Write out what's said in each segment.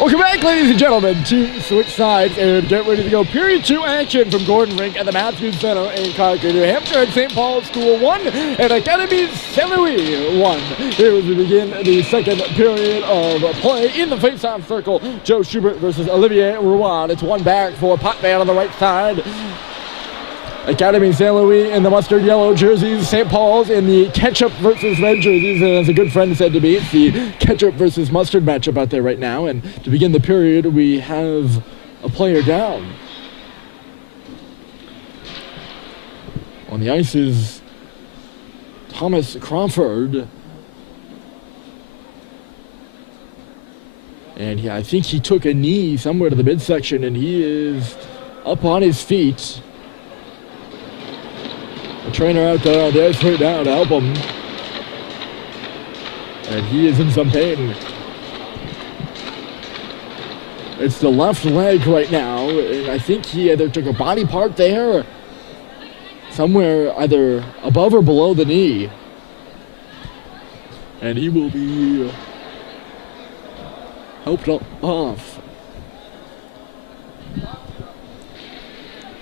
Welcome back, ladies and gentlemen, to Switch Sides and get ready to go. Period 2 action from Gordon Rink at the Matthews Center in Concord, New Hampshire at St. Paul's School 1 and Academie St. Louis 1. Here as we begin the second period of play in the face-off circle. Joe Schubert versus Olivier Rouen. It's one back for Potvin on the right side. Academie St. Louis in the mustard yellow jerseys, St. Paul's in the ketchup versus red jerseys, and as a good friend said to me, it's the ketchup versus mustard matchup out there right now. And to begin the period, we have a player down. On the ice is Thomas Crawford. And yeah, I think he took a knee somewhere to the midsection, and he is up on his feet. A trainer out there on the ice right now to help him. And he is in some pain. It's the left leg right now, and I think he either took a body part there, somewhere either above or below the knee. And he will be helped off.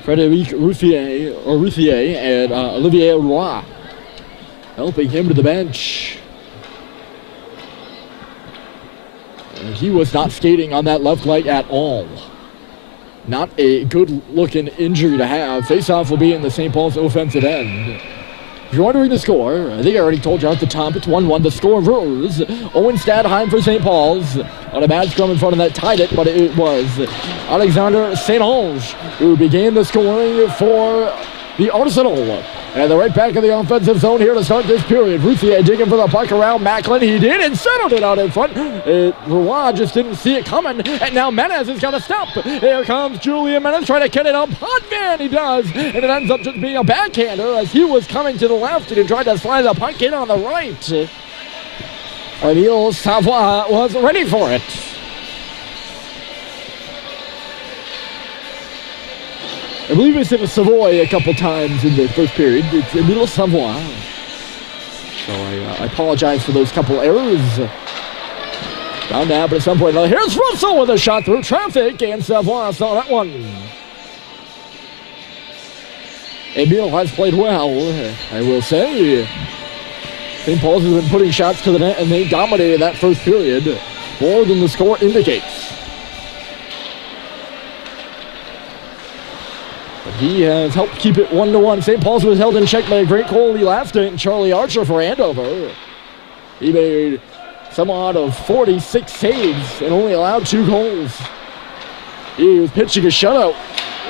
Frederic Routhier and Olivier Roy helping him to the bench. And he was not skating on that left leg at all. Not a good-looking injury to have. Face-off will be in the St. Paul's offensive end. If you're wondering the score, I think I already told you at the top, it's 1-1. The scorers, Owen Stadheim for St. Paul's. On a bad scrum in front of that, tied it, but it was Alexander St. Ange who began the scoring for the Arsenal. And the right back of the offensive zone here to start this period. Routhier digging for the puck around Macklin. He did and settled it out in front. Rouen just didn't see it coming. And now Menez has got to stop. Here comes Julian Menez trying to get it up. Potvin, he does. And it ends up just being a backhander as he was coming to the left and he tried to slide the puck in on the right. Emile Savoie was ready for it. I believe I said Savoy a couple times in the first period. It's Emile Savoie. So I apologize for those couple errors. Down now, but at some point, here's Russell with a shot through traffic, and Savoie saw that one. Emile has played well, I will say. St. Paul's has been putting shots to the net, and they dominated that first period more than the score indicates. He has helped keep it 1-1. St. Paul's was held in check by a great goalie last night, Charlie Archer for Andover. He made some odd of 46 saves and only allowed 2 goals. He was pitching a shutout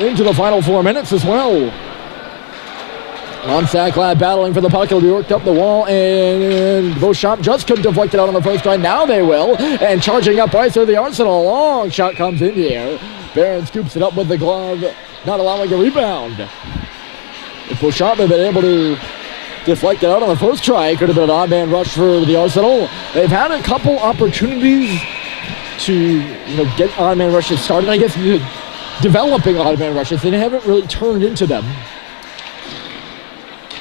into the final 4 minutes as well. Ron Sacklab battling for the puck. It'll be worked up the wall, and Beauchamp just couldn't deflect it out on the first try. Now they will. And charging up ice are the Arsenal. A long shot comes in here. Barron scoops it up with the glove, not allowing a rebound. If Beauchamp had been able to deflect it out on the first try, it could have been an odd man rush for the Arsenal. They've had a couple opportunities to get odd man rushes started. I guess developing odd man rushes. They haven't really turned into them.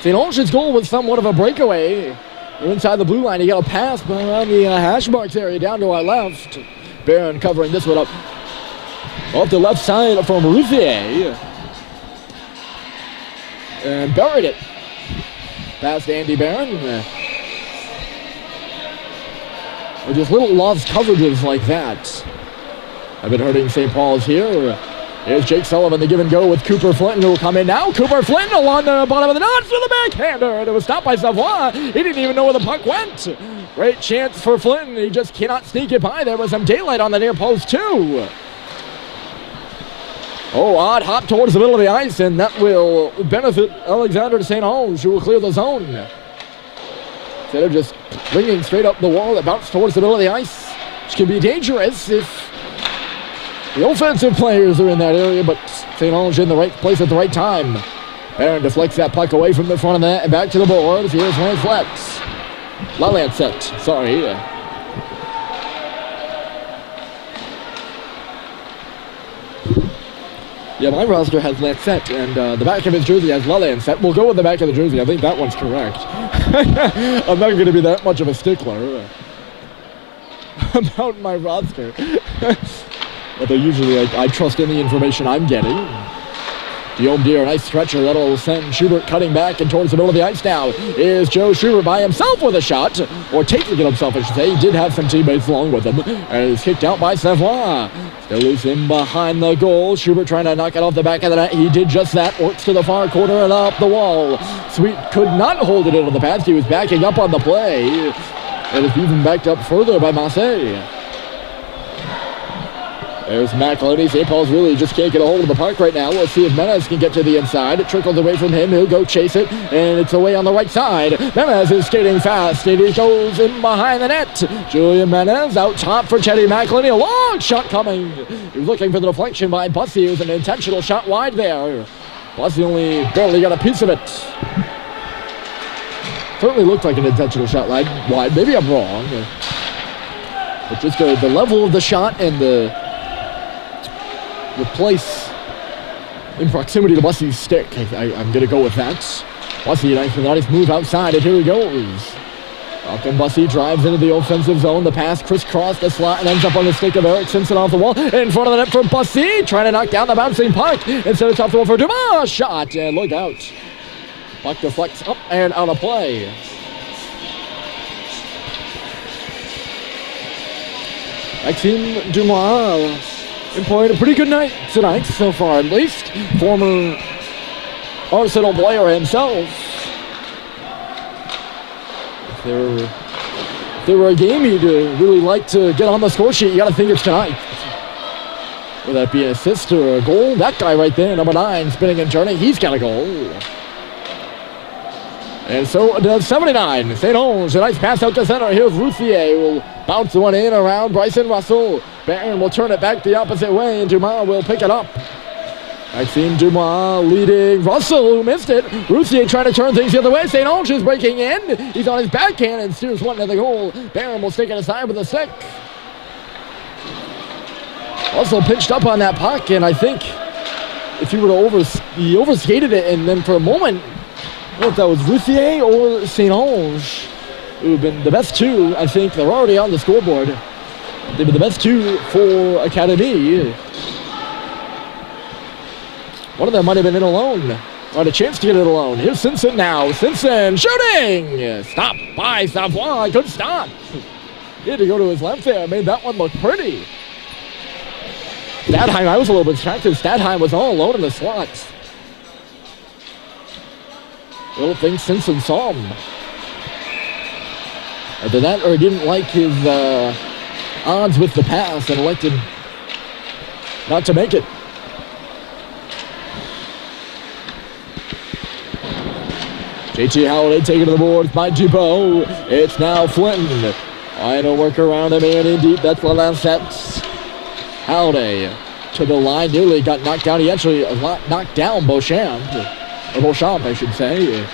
St. Ange's goal was somewhat of a breakaway. They're inside the blue line. He got a pass around the hash marks area down to our left. Barron covering this one up. Off the left side from Routhier. And buried it. Past Andy Barron. Or just little lost coverages like that. I've been hurting St. Paul's here. Here's Jake Sullivan, the give and go with Cooper Flinton, who will come in now. Cooper Flinton along the bottom of the notch for the backhander. And it was stopped by Savoie. He didn't even know where the puck went. Great chance for Flinton. He just cannot sneak it by. There was some daylight on the near post, too. Oh, odd hop towards the middle of the ice, and that will benefit Alexander St. Ange, who will clear the zone. Instead of just bringing straight up the wall that bounced towards the middle of the ice, which can be dangerous if the offensive players are in that area, but St. Ange in the right place at the right time. Barron deflects that puck away from the front of the net and back to the boards. Here's Lancet, sorry. Yeah, my roster has Lancet, and the back of his jersey has Lancet. We'll go with the back of the jersey. I think that one's correct. I'm not going to be that much of a stickler. about my roster. Although usually I trust in the information I'm getting. Guillaume Deere, nice stretcher. That'll send Schubert cutting back and towards the middle of the ice now. Is Joe Schubert by himself with a shot, or taking it himself, I should say. He did have some teammates along with him. And it's kicked out by Savoie. Still loose in behind the goal. Schubert trying to knock it off the back of the net. He did just that. Works to the far corner and up the wall. Sweet could not hold it into the pass. He was backing up on the play. And it's even backed up further by Massey. There's McElhenney. St. Paul's really just can't get a hold of the puck right now. We'll see if Menez can get to the inside. It trickles away from him. He'll go chase it, and it's away on the right side. Menez is skating fast, and he goes in behind the net. Julian Menez out top for Teddy McElhenney. A long shot coming. He was looking for the deflection by Bussey. It was an intentional shot wide there. Bussey only barely got a piece of it. Certainly looked like an intentional shot wide. Maybe I'm wrong. But just the level of the shot and the place in proximity to Bussey's stick. I'm going to go with that. Bussey, nice move outside, and here he goes. Malcolm Bussey drives into the offensive zone. The pass crisscrossed the slot and ends up on the stick of Eric Simpson off the wall. In front of the net for Bussey, trying to knock down the bouncing puck. Instead it's off the wall for Dumas. Shot, and look out. Puck deflects up and out of play. Maxime Dumas employed a pretty good night tonight so far, at least. Former Arsenal player himself. If there were a game he'd really like to get on the score sheet, you got to think it's tonight. Whether that be an assist or a goal, that guy right there, number 9, spinning and turning, he's got a goal. And so does 79. St. Onge, a nice pass out to center. Here's Routhier, will bounce one in around Bryson Russell. Barron will turn it back the opposite way, and Dumas will pick it up. Maxime Dumas leading Russell, who missed it. Routhier trying to turn things the other way. St. Onge is breaking in. He's on his backhand and steers one to the goal. Barron will stick it aside with a stick. Russell pitched up on that puck, and I think if he would have he overskated it, and then for a moment, I don't know if that was Routhier or St. Onge, who have been the best two. I think they're already on the scoreboard. They've been the best two for Academie. One of them might have been in alone. Or had a chance to get it alone. Here's Simpson now. Simpson shooting! Stop by Savoie. Good stop. He had to go to his left there. Made that one look pretty. Stadheim, I was a little bit distracted. Stadheim was all alone in the slots. I don't think Simpson saw him. Either that or he didn't like his odds with the pass and elected not to make it. JT Halliday taking to the boards by Dubois. It's now Flinton. Trying to work around a man in deep. That's the last set. Halliday to the line. Nearly got knocked down. He actually knocked down Beauchamp. Or Beauchamp, I should say.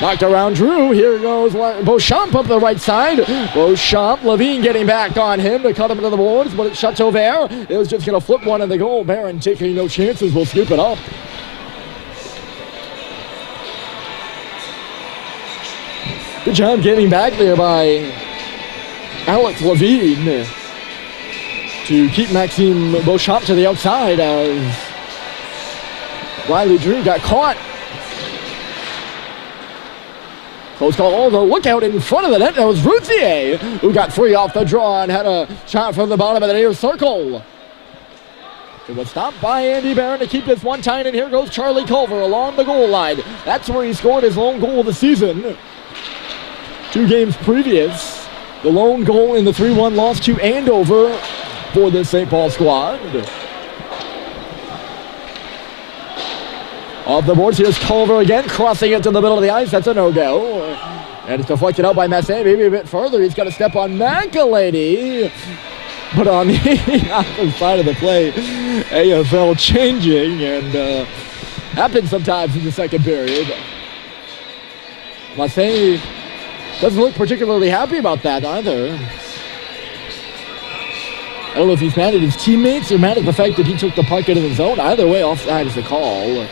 Knocked around Drew. Here goes Beauchamp up the right side. Beauchamp, Levine getting back on him to cut him into the boards, but it's Chateauvert. It was just going to flip one in the goal. Barron taking no chances. Will scoop it up. Good job getting back there by Alex Levine to keep Maxime Beauchamp to the outside as Riley Drew got caught. Close call, although look out in front of the net. That was Routhier who got free off the draw and had a shot from the bottom of the near circle. It was stopped by Andy Barron to keep this one tight, and here goes Charlie Culver along the goal line. That's where he scored his lone goal of the season. 2 games previous, the lone goal in the 3-1 loss to Andover for the St. Paul squad. Off the boards, here's Culver again, crossing it to the middle of the ice. That's a no-go. And it's deflected out by Massey, maybe a bit further. He's got to step on McElhenney. But on the opposite side of the play, AFL changing, and happens sometimes in the second period. Massey doesn't look particularly happy about that either. I don't know if he's mad at his teammates or mad at the fact that he took the puck into the zone. Either way, offside is the call.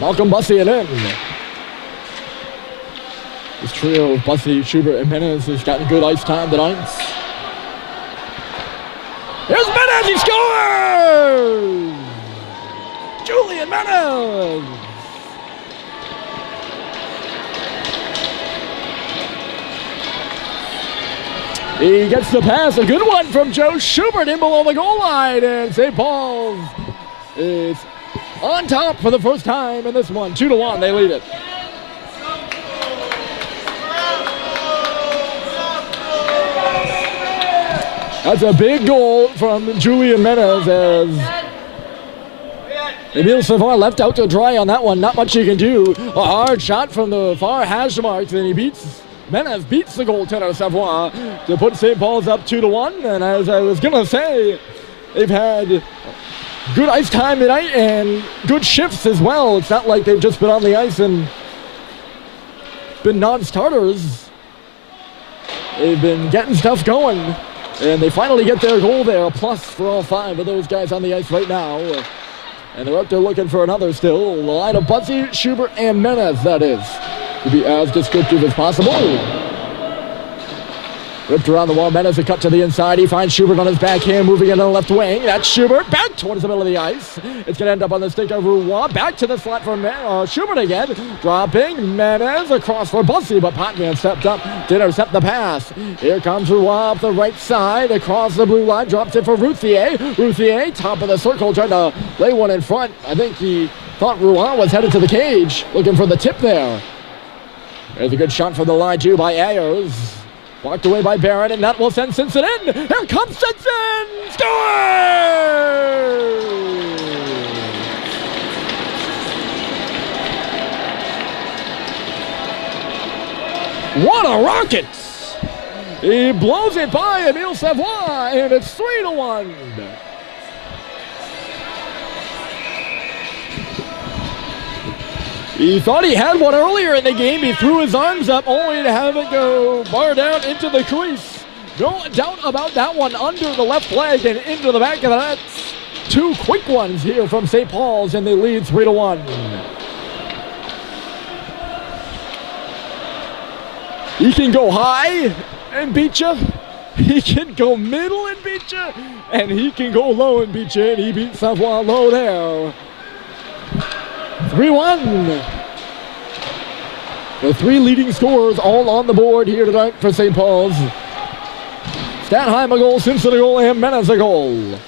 Malcolm Bussey it in. This trio of Bussey, Schubert, and Menez has gotten good ice time tonight. Here's Menez, he scores! Julian Menez! He gets the pass, a good one from Joe Schubert in below the goal line, and St. Paul's is on top for the first time in this one. 2-1, they lead it. That's a big goal from Julian Menez as Emile Savard left out to dry on that one. Not much he can do. A hard shot from the far hash marks, and Menez beats the goaltender Savoie to put St. Paul's up 2-1. And as I was gonna say, they've had good ice time tonight and good shifts as well. It's not like they've just been on the ice and been non-starters. They've been getting stuff going. And they finally get their goal there, a plus for all 5 of those guys on the ice right now. And they're up there looking for another still. The line of Bussey, Schubert, and Menez, that is, to be as descriptive as possible. Ripped around the wall, Menez a cut to the inside. He finds Schubert on his backhand, moving into the left wing. That's Schubert, back towards the middle of the ice. It's going to end up on the stick of Roy. Back to the slot for Schubert again. Dropping Menez across for Bussey, but Potvin stepped up to intercept the pass. Here comes Roy up the right side, across the blue line, drops it for Routhier. Routhier, top of the circle, trying to lay one in front. I think he thought Roy was headed to the cage, looking for the tip there. There's a good shot from the line, too, by Ayers. Blocked away by Barron, and that will send Simpson in. Here comes Simpson! Score! What a rocket! He blows it by Emile Savoie, and it's 3-1. He thought he had one earlier in the game. He threw his arms up only to have it go bar down into the crease. No doubt about that one, under the left leg and into the back of the net. 2 quick ones here from St. Paul's, and they lead 3-1. He can go high and beat you. He can go middle and beat you. And he can go low and beat you. And he beat Savoie low there. 3-1. The 3 leading scorers all on the board here tonight for St. Paul's. Stanheim a goal, Simpson a goal, and Menez a goal.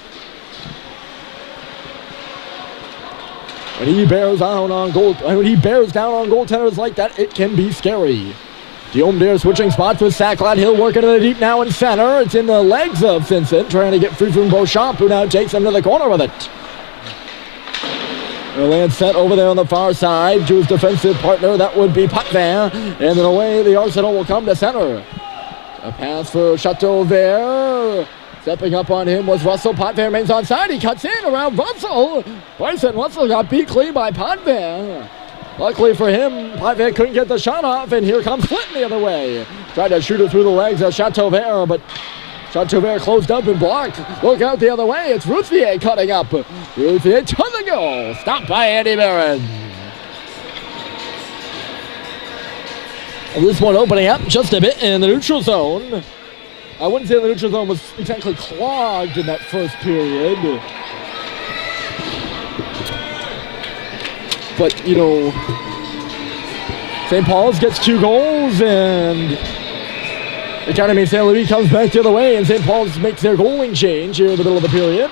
When he bears down on goaltenders like that, it can be scary. Guillaume Deere switching spots with Sacklot. He'll work into the deep now in center. It's in the legs of Simpson, trying to get free from Beauchamp, who now takes him to the corner with it. Land set over there on the far side to his defensive partner. That would be Potvin. And then away the Arsenal will come to center. A pass for Chateauvert. Stepping up on him was Russell. Potvin remains on side. He cuts in around Russell. Bryson Russell got beat clean by Potvin. Luckily for him, Potvin couldn't get the shot off, and here comes Flynn the other way. Tried to shoot it through the legs of Chateauvert, but Chateauvert closed up and blocked. Look out the other way. It's Routhier cutting up. Routhier to the goal. Stopped by Andy Barron. And this one opening up just a bit in the neutral zone. I wouldn't say the neutral zone was exactly clogged in that first period. But, you know, St. Paul's gets 2 goals, and Academie St. Louis comes back the other way, and St. Paul's makes their goaling change here in the middle of the period.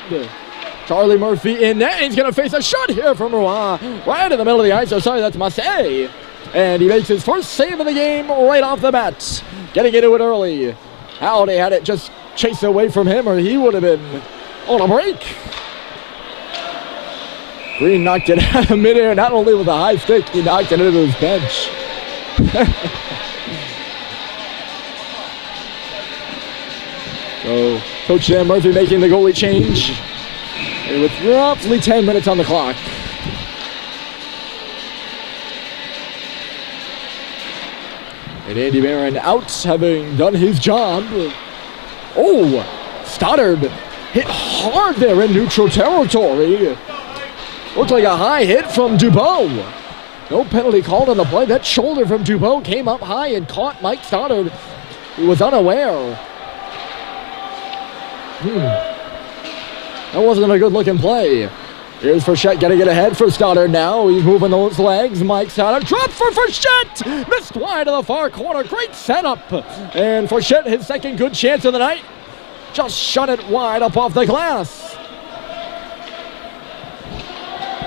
Charlie Murphy in net. He's going to face a shot here from Roy. Right in the middle of the ice. Oh, sorry, that's Massey. And he makes his first save of the game right off the bat. Getting into it early. Howdy had it just chased away from him, or he would have been on a break. Green knocked it out of midair, not only with a high stick, he knocked it into his bench. So, Coach Dan Murphy making the goalie change with roughly 10 minutes on the clock. And Andy Barron out, having done his job. Oh, Stoddard hit hard there in neutral territory. Looked like a high hit from Dubois. No penalty called on the play. That shoulder from Dubois came up high and caught Mike Stoddard, who was unaware. That wasn't a good-looking play. Here's Frechette getting it ahead for Stoddard now. He's moving those legs. Mike Stoddard drop for Frechette! Missed wide of the far corner. Great setup. And Frechette, his second good chance of the night, just shut it wide up off the glass.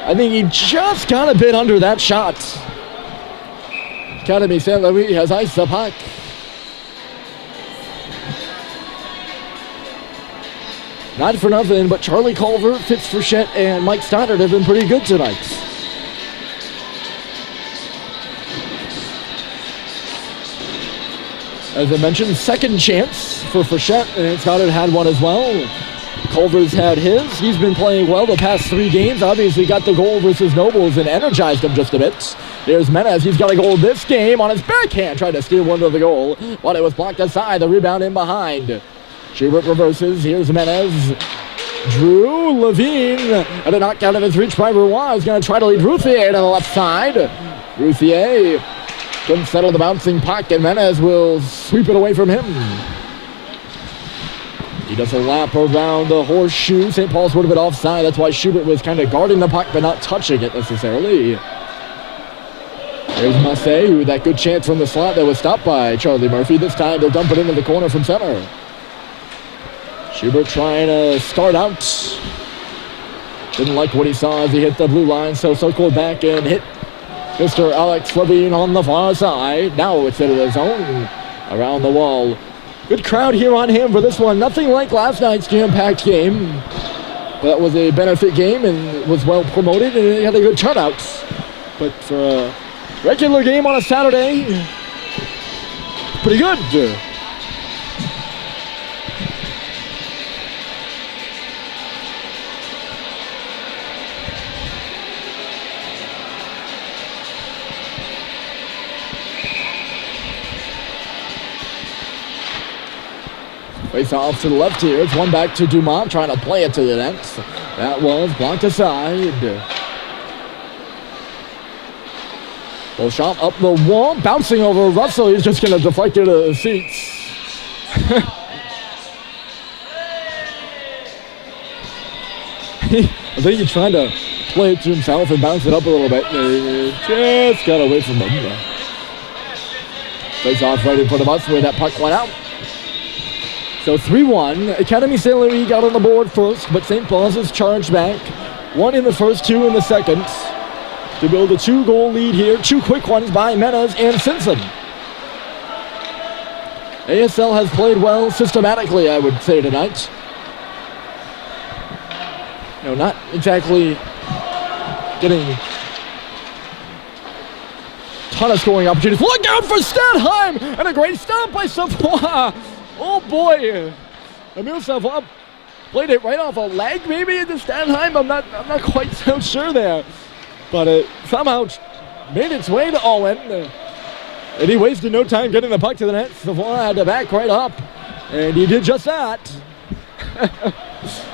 I think he just got a bit under that shot. Academie St. Louis has iced the puck. Not for nothing, but Charlie Culver, Fitz Frechette, and Mike Stoddard have been pretty good tonight. As I mentioned, second chance for Frechette, and Stoddard had one as well. Culver's had his. He's been playing well the past 3 games. Obviously got the goal versus Nobles and energized him just a bit. There's Menez. He's got a goal this game on his backhand. Tried to steal one to the goal, but it was blocked aside. The rebound in behind. Schubert reverses. Here's Menez. Drew Levine had a knock out of his reach by Roy. He's going to try to lead Routhier to the left side. Routhier couldn't settle the bouncing puck, and Menez will sweep it away from him. He does a lap around the horseshoe. St. Paul's would have been offside. That's why Schubert was kind of guarding the puck but not touching it necessarily. There's Massey, who had that good chance from the slot that was stopped by Charlie Murphy. This time they'll dump it into the corner from center. Schubert trying to start out. Didn't like what he saw as he hit the blue line, so circled back and hit Mr. Alex Levine on the far side. Now it's into the zone around the wall. Good crowd here on hand for this one. Nothing like last night's jam-packed game. That was a benefit game and was well promoted, and it had a good turnout. But for a regular game on a Saturday, pretty good. Face off to the left here. It's one back to Dumont, trying to play it to the net. That was blocked aside. Full shot up the wall, bouncing over Russell. He's just going to deflect it to the seats. I think he's trying to play it to himself and bounce it up a little bit. Just got away from him. Face off right in front of us where that puck went out. So 3-1. Academie St. Louis got on the board first, but St. Paul's has charged back. 1 in the first, 2 in the second. To build a 2-goal lead here. 2 quick ones by Menez and Simpson. ASL has played well systematically, I would say, tonight. No, not exactly getting a ton of scoring opportunities. Look out for Stadheim! And a great stop by Savoie. Oh boy, Emil Savoie played it right off a leg maybe into Stadheim. I'm not quite so sure there. But it somehow made its way to Owen. And he wasted no time getting the puck to the net. Savoie had to back right up. And he did just that.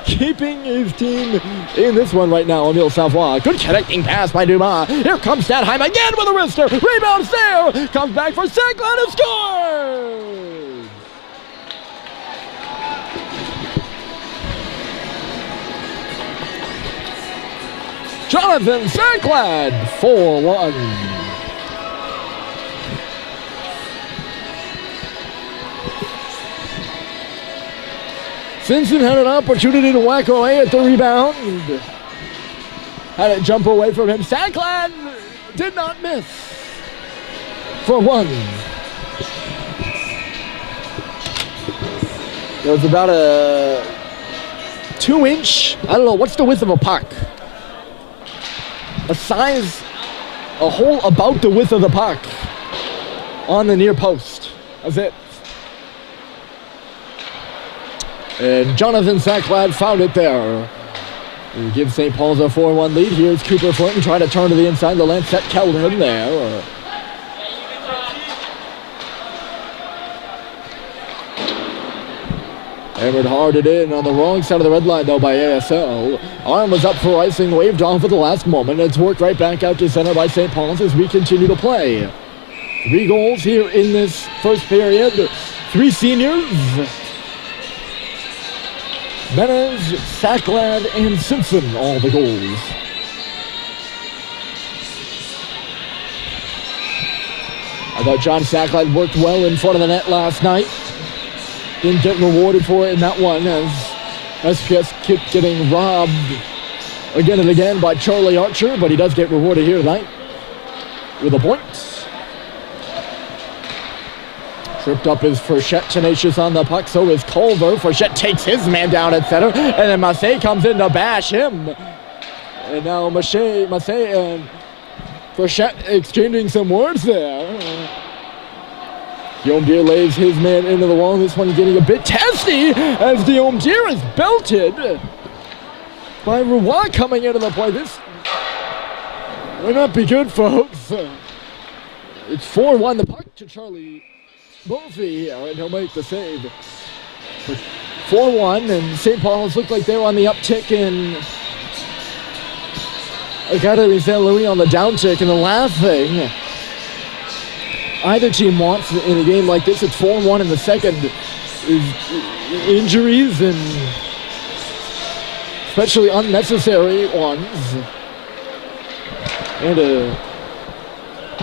Keeping his team in this one right now, Emil Savoie. Good connecting pass by Dumas. Here comes Stadheim again with a wrister. Rebounds there. Comes back for Sackland and scores! Jonathan Sackland, 4-1. Simpson had an opportunity to whack away at the rebound. Had it jump away from him. Sackland did not miss for 1. It was about a 2-inch, I don't know, what's the width of a puck? A hole about the width of the puck on the near post. That's it. And Jonathan Sackland found it there. He gives St. Paul's a 4-1 lead. Here's Cooper Flynn trying to turn to the inside. The Lancet Keldon there. Hammered hard it in on the wrong side of the red line, though, by ASL. Arm was up for icing, waved off at the last moment. It's worked right back out to center by St. Paul's as we continue to play. 3 goals here in this first period. 3 seniors. Menes, Sacklad, and Simpson, all the goals. I thought John Sacklad worked well in front of the net last night. Didn't get rewarded for it in that one as SPS kept getting robbed again and again by Charlie Archer, but he does get rewarded here tonight with a point. Tripped up is Frechette, tenacious on the puck, so is Culver. Frechette takes his man down at center, and then Massey comes in to bash him. And now Massey and Frechette exchanging some words there. Guillaume Deere lays his man into the wall. This one getting a bit testy as Guillaume Deere is belted by Roy coming into the play. This might not be good, folks. It's 4-1. The puck to Charlie Murphy here, and he'll make the save. But 4-1, and St. Paul's looked like they were on the uptick in Academie St. Louis on the downtick. And the last thing either team wants in a game like this, it's 4-1 in the second, is injuries, and especially unnecessary ones. And a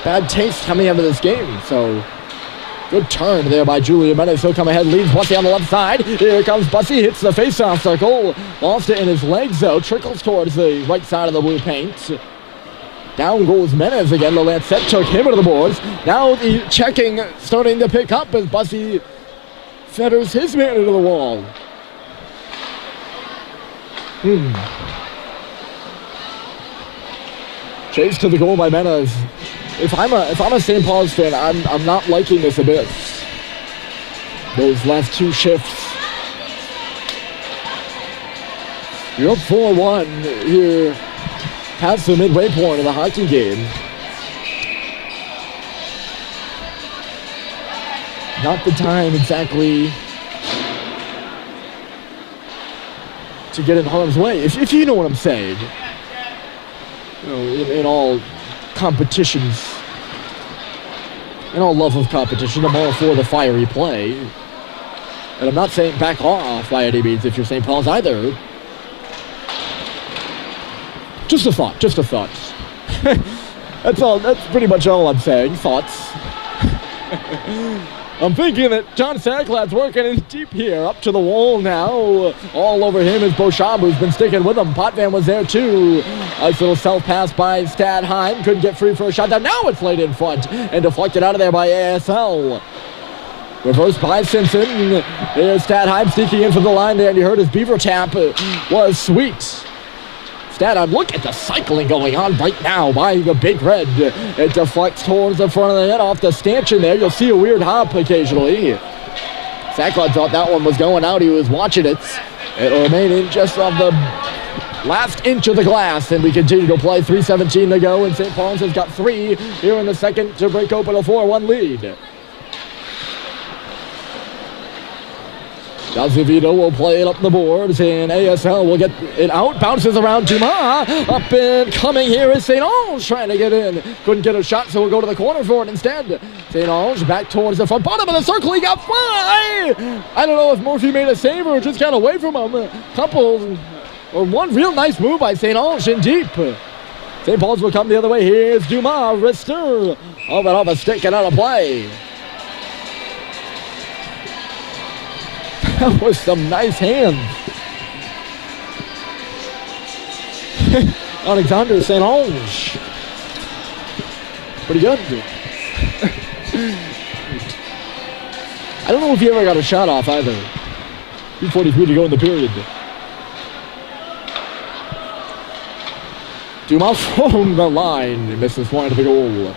bad taste coming out of this game. So good turn there by Julian Menes. He'll come ahead, leads Bussy on the left side. Here comes Bussy, hits the face-off circle. Lost it in his legs, though. Trickles towards the right side of the blue paint. Down goes Menes again. The Lancette took him to the boards. Now the checking starting to pick up as Bussy fetters his man into the wall. Chase to the goal by Menes. If I'm a St. Paul's fan, I'm not liking this a bit. Those last 2 shifts. You're up 4-1 here past the midway point of the hockey game. Not the time exactly to get in harm's way, if you know what I'm saying. You know, in all competitions, in all love of competition, I'm all for the fiery play. And I'm not saying back off by any means if you're St. Paul's either. Just a thought. That's pretty much all I'm saying, thoughts. I'm thinking that John Sacklad's working in deep here, up to the wall now. All over him is Beauchamp, who's been sticking with him. Potvin was there too. Nice little self-pass by Stadheim. Couldn't get free for a shot. Now it's laid in front and deflected out of there by ASL. Reversed by Simpson. There's Stadheim sneaking in from the line there, and you heard his beaver tap was sweet. Stadheim, look at the cycling going on right now by the Big Red. It deflects towards the front of the net off the stanchion there. You'll see a weird hop occasionally. Sacklad thought that one was going out. He was watching it. It'll remain in just on the last inch of the glass, and we continue to play. 3:17 to go, and St. Paul's has got 3 here in the second to break open a 4-1 lead. Azevedo will play it up the boards, and ASL will get it out. Bounces around Dumas. Up and coming here is St. Ange trying to get in. Couldn't get a shot, so we'll go to the corner for it instead. St. Ange back towards the front. Bottom of the circle, he got 5! I don't know if Murphy made a save or just got away from him. One real nice move by St. Ange in deep. St. Paul's will come the other way. Here's Dumas. Rister. Off a stick and out of play. That was some nice hands. Alexander St. Ange. Pretty good. I don't know if he ever got a shot off either. 2:43 to go in the period. Dumas from the line. Misses one to the goal.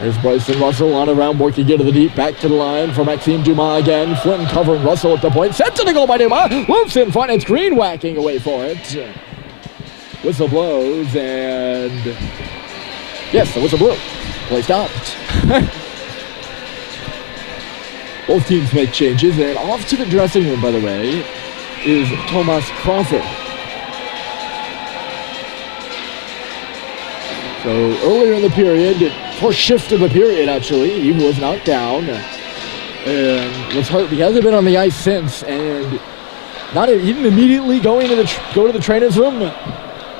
There's Bryson Russell on around, working into the deep, back to the line for Maxime Dumas again. Flynn covering Russell at the point. Sent to the goal by Dumas. Loops in front. It's Green whacking away for it. Whistle blows, and yes, the whistle blew. Play stopped. Both teams make changes, and off to the dressing room, by the way, is Thomas Crawford. So earlier in the period, first shift of the period actually, he was knocked down and was hurt. He hasn't been on the ice since, and he didn't immediately go to the trainer's room,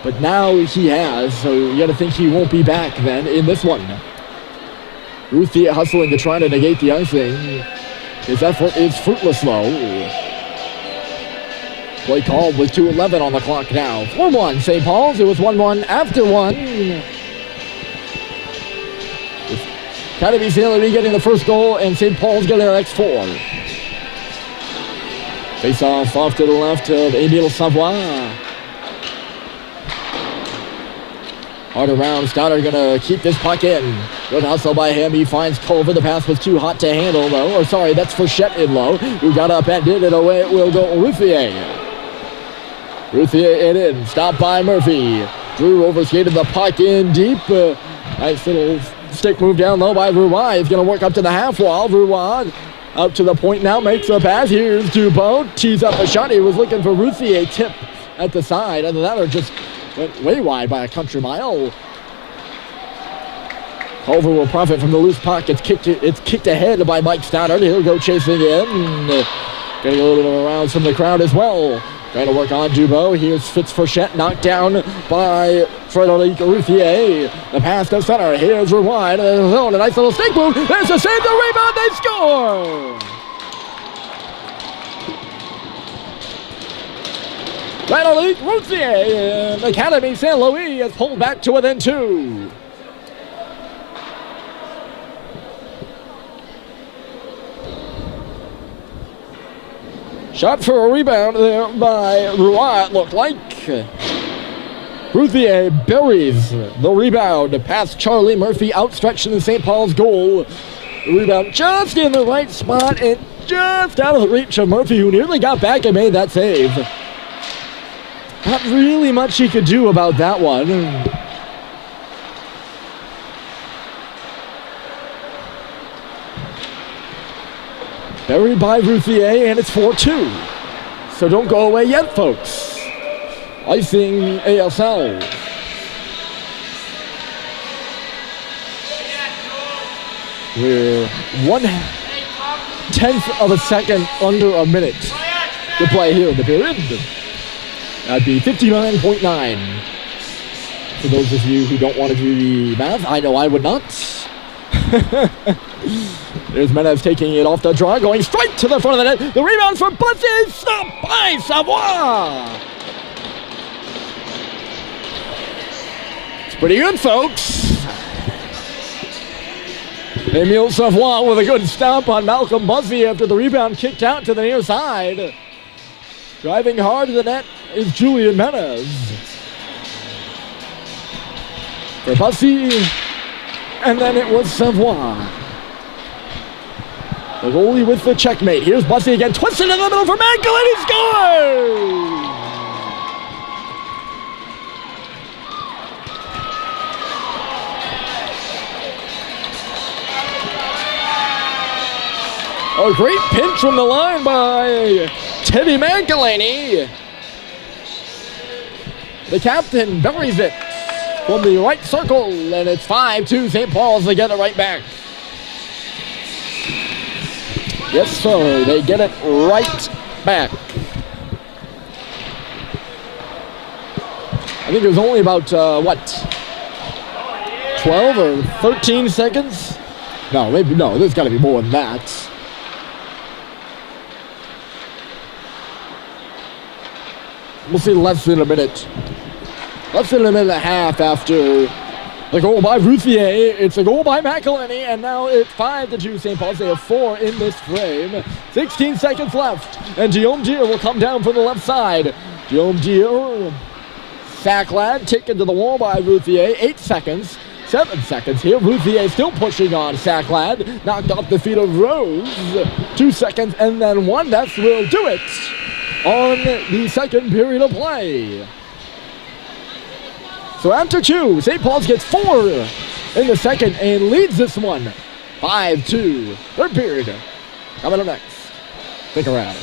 but now he has. So you got to think he won't be back then in this one. Ruthier hustling to try to negate the icing. His effort is fruitless though. Play called with 2:11 on the clock now. 4-1 St. Paul's. It was 1-1 after one. Academie Saint-Louis getting the first goal, and St. Paul's getting their next 4. Face off to the left of Emile Savoie. Hard around, Stoddard gonna keep this puck in. Good hustle by him, he finds Culver. The pass was too hot to handle though. Or sorry, that's Frechette in low, who got up and did it. Away it will go Ruthier. Ruthier it in, stopped by Murphy. Drew overskated the puck in deep. Nice little stick move down low by Roy. He's going to work up to the half wall. Roy up to the point now, makes a pass. Here's Dubois, tees up a shot. He was looking for Ruthier, tip at the side. Either that or just went way wide by a country mile. Culver will profit from the loose puck. It's kicked ahead by Mike Stoddard. He'll go chasing in. Getting a little bit of around from the crowd as well. Trying to work on Dubois. Here's Fitz Frechette, knocked down by Frederic Ruthier. The pass to center. Here's Rewind. A nice little stick move. There's a save, the rebound, they score! Frederic Ruthier, and Academie Saint-Louis is pulled back to within 2. Shot for a rebound there by Roy, it looked like. Ruthier buries the rebound past Charlie Murphy, outstretched in the St. Paul's goal. The rebound just in the right spot and just out of the reach of Murphy, who nearly got back and made that save. Not really much he could do about that one. Buried by Ruthier, and it's 4-2. So don't go away yet, folks. Icing ASL. We're 1/10 of a second under a minute to play here in the period. That'd be 59.9. For those of you who don't want to do the math, I know I would not. There's Menez taking it off the draw, going straight to the front of the net. The rebound for Bussy, stopped by Savoie. It's pretty good, folks. Emile Savoie with a good stop on Malcolm Bussy after the rebound kicked out to the near side. Driving hard to the net is Julian Menez. For Bussy, and then it was Savoie. The goalie with the checkmate. Here's Bussy again, twisted in the middle for Mankel, and he scores! A great pinch from the line by Teddy Mankalani. The captain buries it from the right circle, and it's 5-2 St. Paul's. They get it right back. Yes, sir, they get it right back. I think it was only about, 12 or 13 seconds? No, maybe, no, there's got to be more than that. We'll see less than a minute. Less than a minute and a half after the goal by Ruthier. It's a goal by McElhenney, and now it's 5-2 St. Paul's. They have 4 in this frame. 16 seconds left, and Guillaume Deere will come down from the left side. Guillaume Deere, Sacklad, taken to the wall by Ruthier. 8 seconds, 7 seconds here. Ruthier still pushing on Sacklad. Knocked off the feet of Rose. 2 seconds, and then 1. That will do it on the second period of play. So after 2, St. Paul's gets 4 in the second and leads this one 5-2. Third period. Coming up next. Stick around.